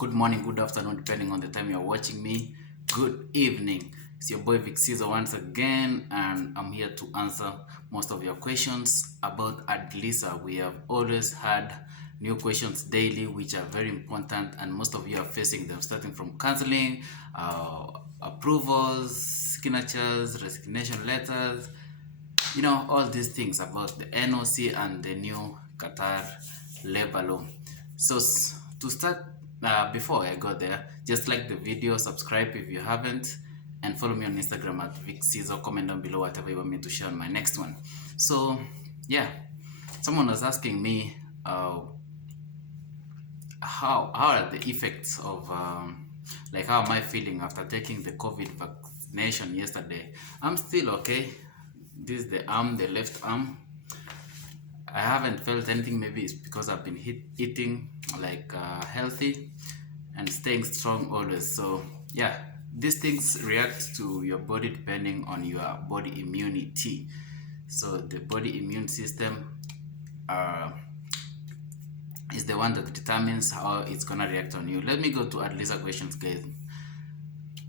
good morning, good afternoon, depending on the time you're watching me. Good evening. It's your boy Vic Seezzo once again, and I'm here to answer most of your questions about ADLSA. We have always had new questions daily, which are very important, and most of you are facing them, starting from counseling, approvals, signatures, resignation letters, all these things about the NOC and the new Qatar labor law. So to start, before I go there, just like the video, subscribe if you haven't, and follow me on Instagram at Vic Seezzo. Comment down below whatever you want me to share on my next one. So yeah, someone was asking me how are the effects of like how am I feeling after taking the COVID vaccination yesterday. I'm still okay. This is the left arm. I haven't felt anything. Maybe it's because I've been eating like healthy and staying strong always. So yeah, these things react to your body depending on your body immunity. So the body immune system is the one that determines how it's gonna react on you. Let me go to ADLSA questions, guys.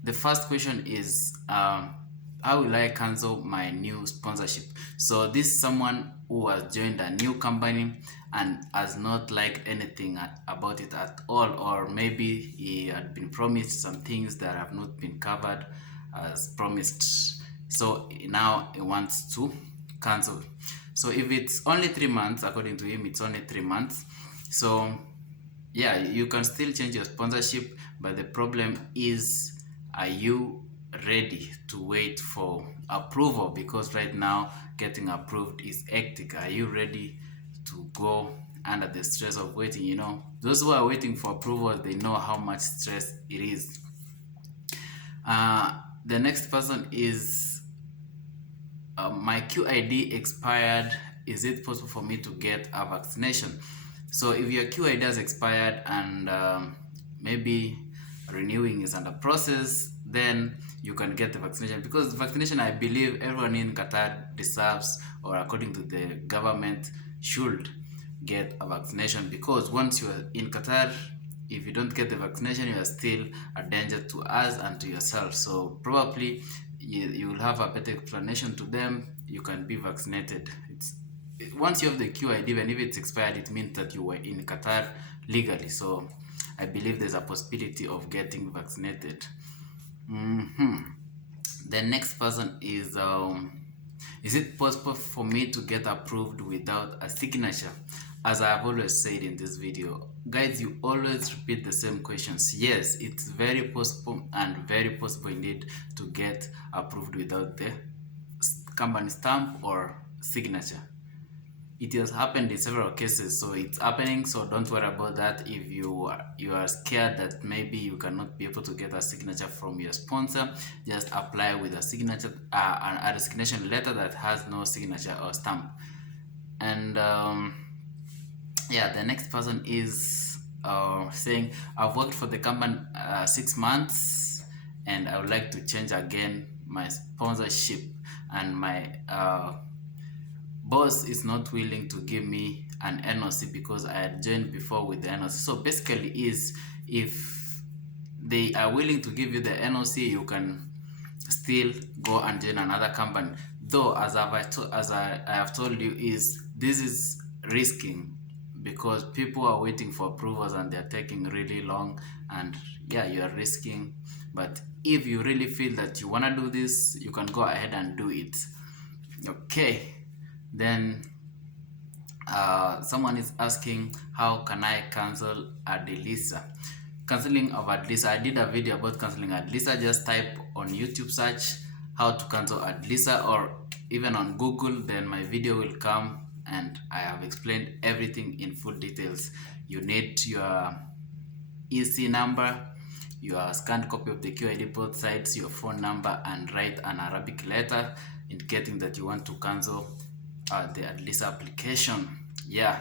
The first question is how will I cancel my new sponsorship? So this is someone who has joined a new company and has not liked anything about it at all, or maybe he had been promised some things that have not been covered as promised. So now he wants to cancel. So if it's only 3 months, according to him, it's only 3 months. So yeah, you can still change your sponsorship, but the problem is, are you ready to wait for approval? Because right now getting approved is hectic. Are you ready to go under the stress of waiting? Those who are waiting for approval, they know how much stress it is. The next person is my QID expired. Is it possible for me to get a vaccination? So if your QID has expired and maybe renewing is under process, then you can get the vaccination, because vaccination, I believe everyone in Qatar deserves, or according to the government, should get a vaccination, because once you are in Qatar, if you don't get the vaccination, you are still a danger to us and to yourself. So probably you will have a better explanation to them. You can be vaccinated. Once you have the QID, even if it's expired, it means that you were in Qatar legally. So I believe there's a possibility of getting vaccinated. The next person is it possible for me to get approved without a signature? As I've always said in this video, guys, you always repeat the same questions. Yes, it's very possible, and very possible indeed, to get approved without the company stamp or signature. It has happened in several cases, so it's happening. So don't worry about that. If you are scared that maybe you cannot be able to get a signature from your sponsor, just apply with a signature, a resignation letter that has no signature or stamp. And yeah, the next person is saying, I've worked for the company 6 months and I would like to change again my sponsorship, and my boss is not willing to give me an NOC because I had joined before with the NOC. So basically is, if they are willing to give you the NOC, you can still go and join another company. Though as I have told you, is this is risking, because people are waiting for approvals and they're taking really long, and yeah, you are risking. But if you really feel that you want to do this, you can go ahead and do it. Okay. Then someone is asking, how can I cancel ADLSA? Canceling of ADLSA, I did a video about canceling ADLSA. Just type on YouTube, search how to cancel ADLSA, or even on Google, then my video will come and I have explained everything in full details. You need your EC number, your scanned copy of the QID, both sides, your phone number, and write an Arabic letter indicating that you want to cancel the ADLSA application. Yeah.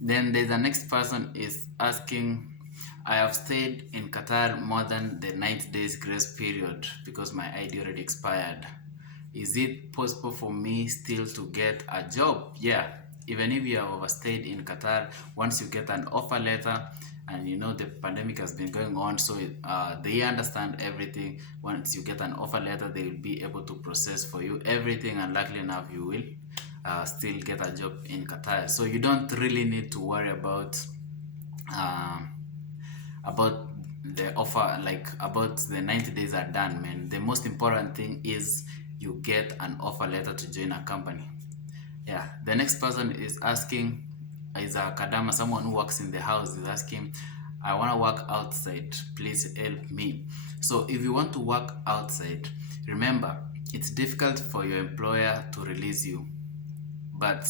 Then there's the next person is asking, I have stayed in Qatar more than the 90 days grace period because my ID already expired. Is it possible for me still to get a job? Yeah. Even if you have overstayed in Qatar, once you get an offer letter and you know the pandemic has been going on, so they understand everything. Once you get an offer letter, they will be able to process for you everything, and luckily enough you will still get a job in Qatar. So you don't really need to worry about the offer, like about the 90 days are done, man. The most important thing is you get an offer letter to join a company. Yeah, the next person is asking, is a kadama, someone who works in the house, is asking, I want to work outside, please help me. So if you want to work outside, remember, it's difficult for your employer to release you, but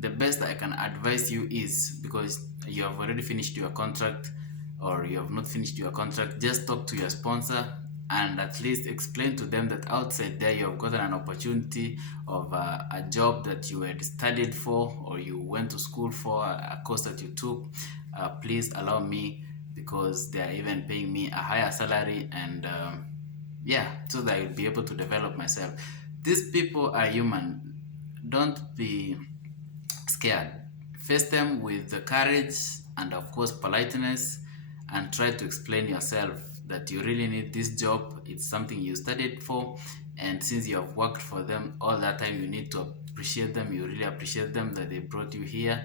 the best I can advise you is, because you have already finished your contract or you have not finished your contract, just talk to your sponsor and at least explain to them that outside there you have gotten an opportunity of a job that you had studied for, or you went to school for, a course that you took. Please allow me, because they are even paying me a higher salary, and yeah, so that I will be able to develop myself. These people are human. Don't be scared. Face them with the courage and of course politeness, and try to explain yourself that you really need this job. It's something you studied for, and since you have worked for them all that time, you need to appreciate them. You really appreciate them that they brought you here.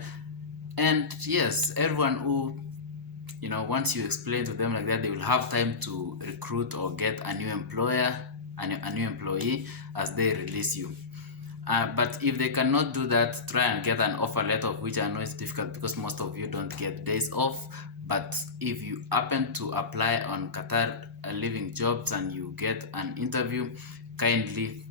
And yes, everyone who, you know, once you explain to them like that, they will have time to recruit or get a new employer and a new employee as they release you. But if they cannot do that, try and get an offer letter, of which I know is difficult because most of you don't get days off. But if you happen to apply on Qatar living jobs and you get an interview, kindly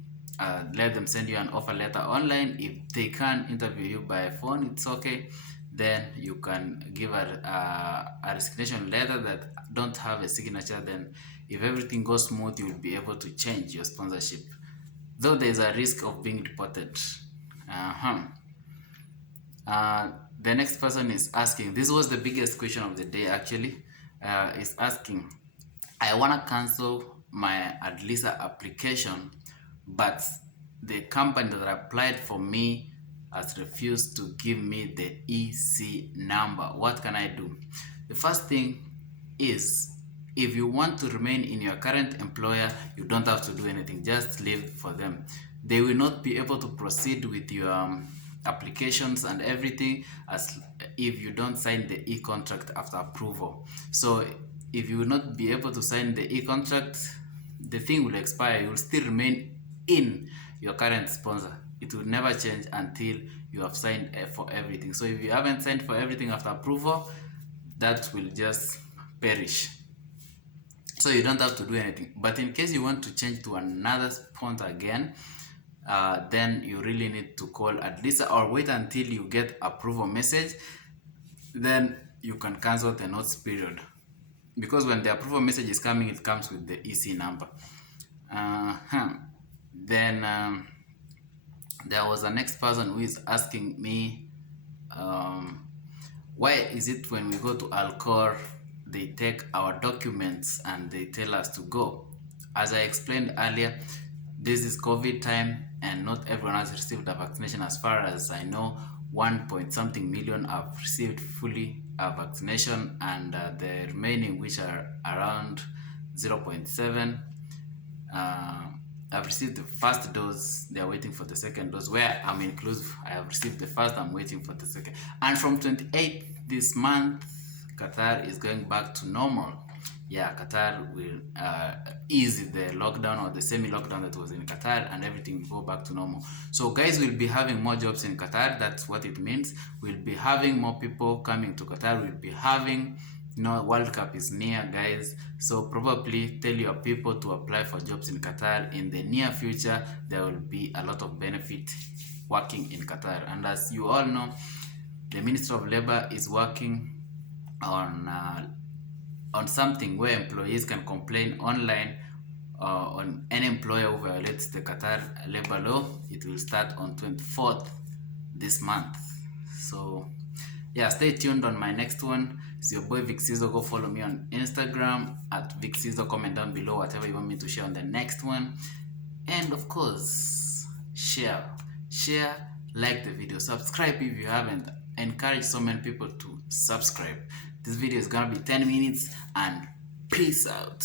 let them send you an offer letter online. If they can interview you by phone, it's okay. Then you can give a resignation letter that don't have a signature. Then if everything goes smooth, you will be able to change your sponsorship, though there's a risk of being deported. The next person is asking, this was the biggest question of the day actually, is asking, I want to cancel my ADLSA application, but the company that applied for me has refused to give me the EC number. What can I do? The first thing is, if you want to remain in your current employer, you don't have to do anything. Just leave for them. They will not be able to proceed with your applications and everything as if you don't sign the e-contract after approval. So if you will not be able to sign the e-contract, the thing will expire. You will still remain in your current sponsor. It will never change until you have signed for everything. So if you haven't signed for everything after approval, that will just perish. So you don't have to do anything. But in case you want to change to another sponsor again, then you really need to call ADLSA or wait until you get approval message. Then you can cancel the notice period, because when the approval message is coming, it comes with the EC number. Then there was a next person who is asking me, why is it when we go to Alcor, they take our documents and they tell us to go? As I explained earlier, this is COVID time and not everyone has received a vaccination. As far as I know, 1.something million have received fully a vaccination, and the remaining, which are around 0.7, I've received the first dose. They are waiting for the second dose, where I'm inclusive. I have received the first, I'm waiting for the second. And from 28th this month, Qatar is going back to normal. Yeah, Qatar will ease the lockdown or the semi-lockdown that was in Qatar, and everything will go back to normal. So guys, we'll be having more jobs in Qatar. That's what it means. We'll be having more people coming to Qatar. We'll be having, you know, World Cup is near, guys. So probably tell your people to apply for jobs in Qatar. In the near future, there will be a lot of benefit working in Qatar. And as you all know, the Ministry of Labor is working on something where employees can complain online on any employer who violates the Qatar labor law. It will start on 24th this month. So yeah, stay tuned on my next one. It's your boy Vic Seezzo. Go follow me on Instagram at Vic Seezzo. Comment down below whatever you want me to share on the next one. And of course, share, like the video, subscribe if you haven't. Encourage so many people to subscribe. This video is gonna be 10 minutes, and peace out.